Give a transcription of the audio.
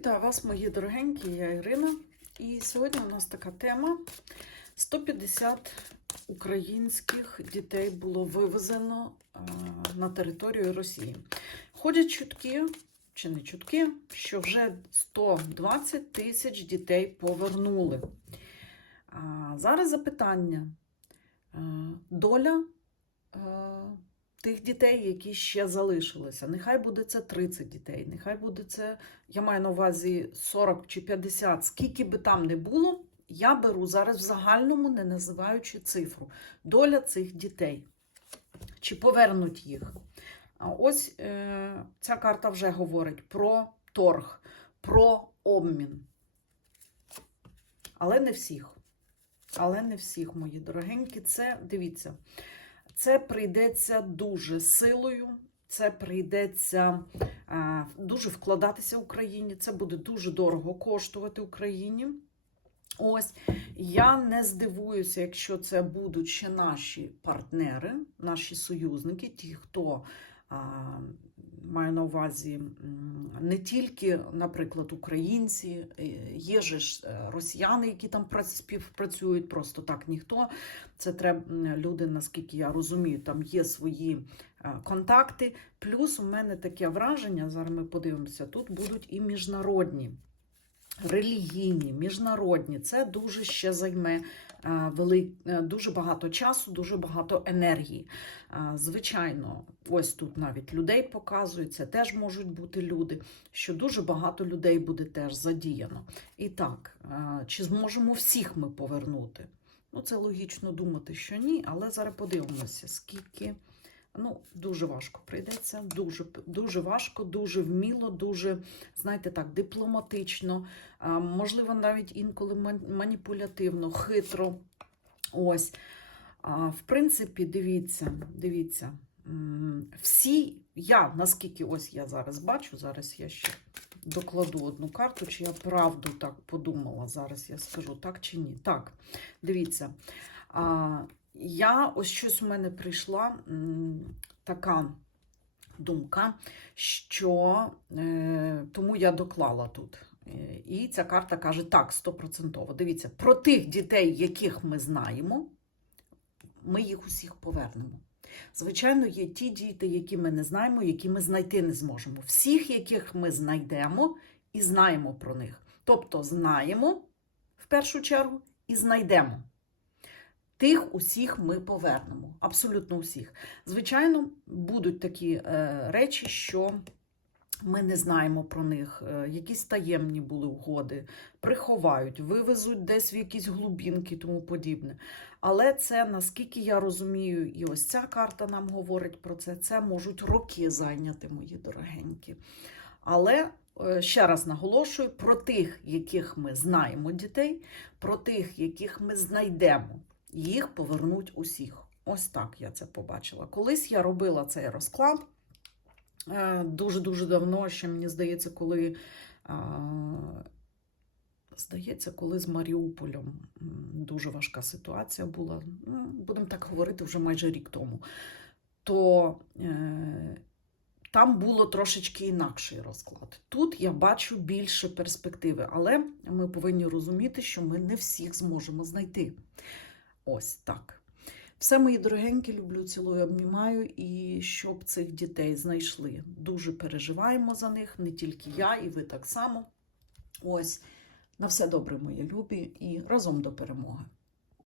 Вітаю вас, мої дорогенькі, я Ірина. І сьогодні у нас така тема: 150 українських дітей було вивезено на територію Росії. Ходять чутки, чи не чутки, що вже 120 тисяч дітей повернули. А, зараз запитання. Доля. Тих дітей, які ще залишилися. Нехай буде це 30 дітей, нехай буде це, я маю на увазі 40 чи 50, скільки би там не було, я беру зараз в загальному, не називаючи цифру. Доля цих дітей. Чи повернуть їх? Ось е, ця карта вже говорить про торг, про обмін. Але не всіх. Але не всіх, мої дорогенькі. Це дивіться. Це прийдеться дуже силою, це прийдеться дуже вкладатися Україні, це буде дуже дорого коштувати Україні. Ось я не здивуюся, якщо це будуть ще наші партнери, наші союзники, ті, хто а, має на увазі не тільки, наприклад, українці, е, є ж е, росіяни, які там пра- співпрацюють, просто так ніхто. Це треба люди, наскільки я розумію, там є свої е, контакти. Плюс у мене таке враження, зараз ми подивимося, тут будуть і міжнародні. Релігійні, міжнародні, це дуже ще займе вели... е, дуже багато часу, дуже багато енергії. Е, Звичайно, ось тут навіть людей показується, теж можуть бути люди, що дуже багато людей буде теж задіяно. І так, е, чи зможемо всіх ми повернути? Ну, це логічно думати, що ні, але зараз подивимося, скільки. Ну, дуже важко прийдеться, дуже, дуже важко, дуже вміло, дуже, знаєте так, дипломатично, можливо, навіть інколи маніпулятивно, хитро. Ось. В принципі, дивіться, дивіться, всі, я, наскільки ось я зараз бачу, зараз я ще докладу одну карту, чи я правду так подумала, зараз я скажу, так чи ні. Так, дивіться. Я ось щось у мене прийшла така думка, що е, тому я доклала тут. Е, І ця карта каже так, стопроцентово. Дивіться, про тих дітей, яких ми знаємо, ми їх усіх повернемо. Звичайно, є ті діти, які ми не знаємо, які ми знайти не зможемо. Всіх, яких ми знайдемо і знаємо про них. Тобто знаємо в першу чергу і знайдемо. Тих усіх ми повернемо, абсолютно усіх. Звичайно, будуть такі е, речі, що ми не знаємо про них, е, якісь таємні були угоди, приховають, вивезуть десь в якісь глубинки і тому подібне. Але це, наскільки я розумію, і ось ця карта нам говорить про це, це можуть роки зайняти, мої дорогенькі. Але е, ще раз наголошую про тих, яких ми знаємо дітей, про тих, яких ми знайдемо їх повернуть усіх. Ось так я це побачила. Колись я робила цей розклад е, дуже-дуже давно, ще мені здається, коли. е, Здається, коли з Маріуполем дуже важка ситуація була, ну, будемо так говорити, вже майже рік тому, то е, там було трошечки інакший розклад. Тут я бачу більше перспективи, але ми повинні розуміти, що ми не всіх зможемо знайти. Ось так. Все, мої дорогенькі, люблю, цілую, обнімаю, і щоб цих дітей знайшли. Дуже переживаємо за них, не тільки я, і ви так само. Ось, на все добре, мої любі, і разом до перемоги.